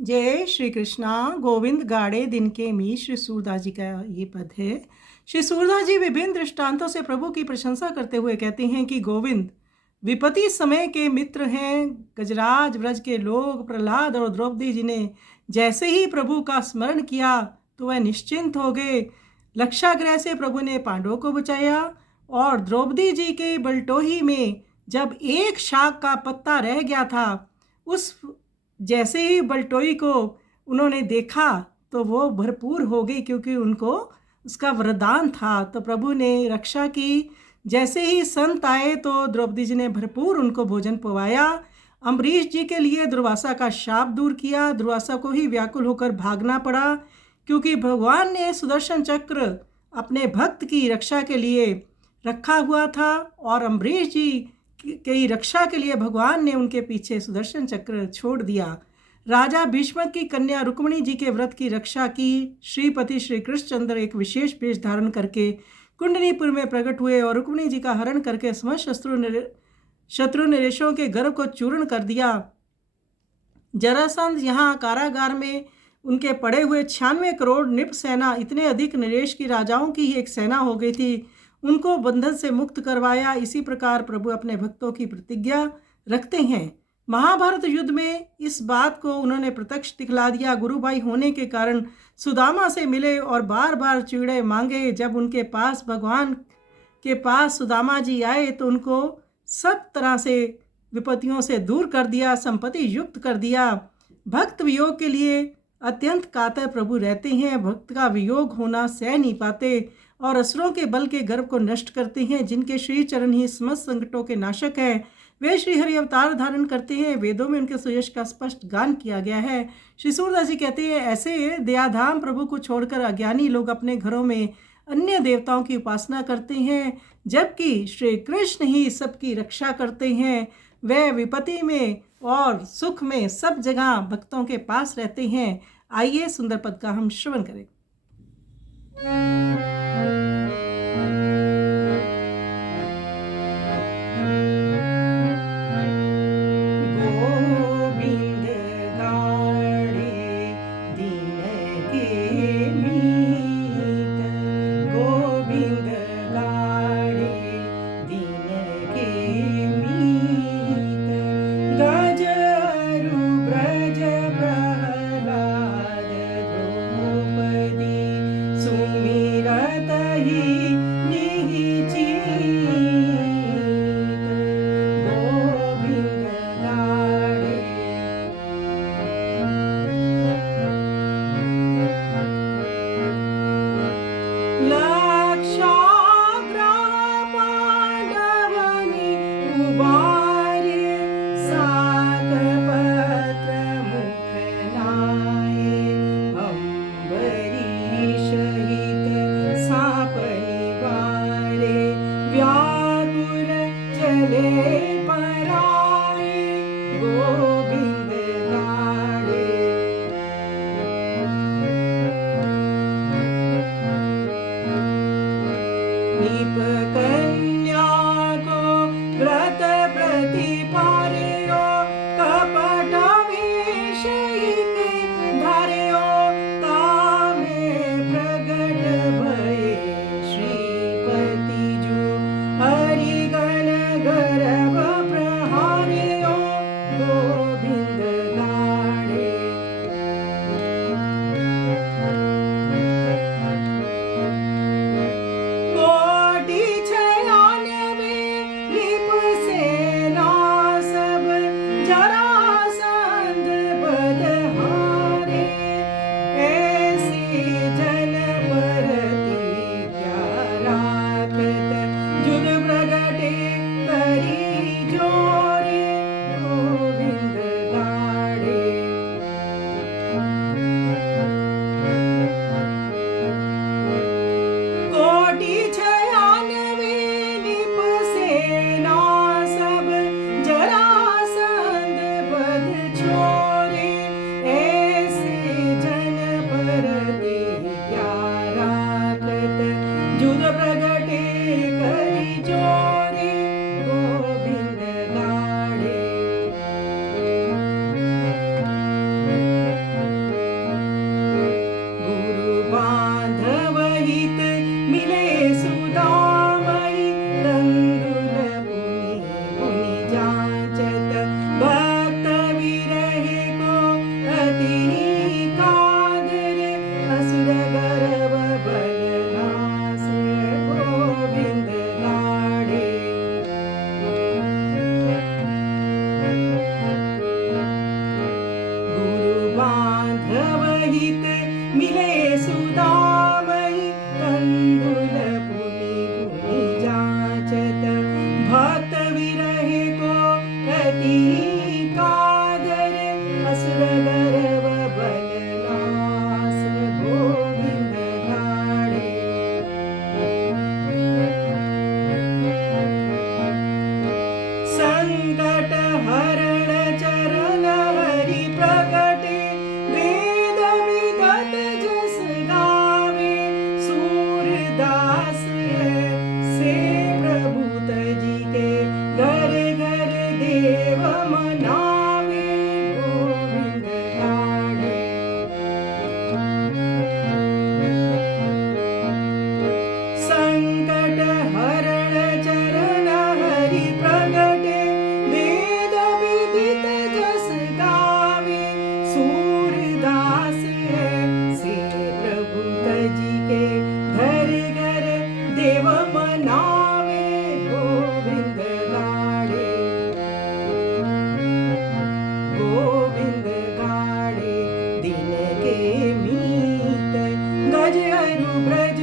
जय श्री कृष्णा। गोविंद गाड़े दिन के मी, श्री सूरदास जी का ये पद है। श्री सूरदास जी विभिन्न दृष्टांतों से प्रभु की प्रशंसा करते हुए कहते हैं कि गोविंद विपत्ति समय के मित्र हैं। गजराज व्रज के लोग प्रहलाद और द्रौपदी जी ने जैसे ही प्रभु का स्मरण किया तो वह निश्चिंत हो गए। लक्षाग्रह से प्रभु ने पांडवों को बचाया और द्रौपदी जी के बलटोही में जब एक शाख का पत्ता रह गया था, उस जैसे ही बलटोई को उन्होंने देखा तो वो भरपूर हो गई, क्योंकि उनको उसका वरदान था। तो प्रभु ने रक्षा की। जैसे ही संत आए तो द्रौपदी जी ने भरपूर उनको भोजन पवाया। अम्बरीश जी के लिए दुर्वासा का शाप दूर किया। दुर्वासा को ही व्याकुल होकर भागना पड़ा, क्योंकि भगवान ने सुदर्शन चक्र अपने भक्त की रक्षा के लिए रखा हुआ था और अम्बरीश जी की रक्षा के लिए भगवान ने उनके पीछे सुदर्शन चक्र छोड़ दिया। राजा भीष्म की कन्या रुक्मिणी जी के व्रत की रक्षा की। श्रीपति श्री कृष्णचंद्र एक विशेष वेश धारण करके कुंडलीपुर में प्रकट हुए और रुक्मिणी जी का हरण करके समस्त शत्रु नरेशों के गर्भ को चूर्ण कर दिया। जरासंध यहाँ कारागार में उनके पड़े हुए 96 करोड़ निप सेना, इतने अधिक नरेश की राजाओं की ही एक सेना हो गई थी, उनको बंधन से मुक्त करवाया। इसी प्रकार प्रभु अपने भक्तों की प्रतिज्ञा रखते हैं। महाभारत युद्ध में इस बात को उन्होंने प्रत्यक्ष दिखला दिया। गुरु भाई होने के कारण सुदामा से मिले और बार बार चूड़े मांगे। जब उनके पास भगवान के पास सुदामा जी आए तो उनको सब तरह से विपत्तियों से दूर कर दिया, संपत्ति युक्त कर दिया। भक्त वियोग के लिए अत्यंत कातर प्रभु रहते हैं। भक्त का वियोग होना सह नहीं पाते और असुरों के बल के गर्भ को नष्ट करते हैं। जिनके श्री चरण ही समस्त संकटों के नाशक है, वे श्री हरि अवतार धारण करते हैं। वेदों में उनके सुयश का स्पष्ट गान किया गया है। श्री सूरदास जी कहते हैं, ऐसे दयाधाम प्रभु को छोड़कर अज्ञानी लोग अपने घरों में अन्य देवताओं की उपासना करते हैं, जबकि श्री कृष्ण ही सबकी रक्षा करते हैं। वह विपत्ति में और सुख में सब जगह भक्तों के पास रहते हैं। आइए सुंदर पद का हम श्रवण करें। गोविंद गाड़े दिन के मीत, गोविंद गाड़े दिन के मीत, गजरु ब्रज प्रहलाद द्रौपदी सुमिरत सहित मिले सुदामई, तंदुल पुनि पुनि जाचत, भक्त विरहे को अति कादर, असुर गर्व बलनास गोविंद गाड़े। संकट हरण चरण हरि प्रगटे, वेद विगत जस गावे, सूरदास से प्रभु तजी के, घर घर देव मनावे गोविंद गाड़े। संकट हरण चरण हरि प्रगटे, वेद विदित जस गावे, सूरदास से प्रभु तजी के, घर घर देव मनावे गोविंद गाड़े। गोविंद गाड़े दिन के मीत, गज अरु ब्रज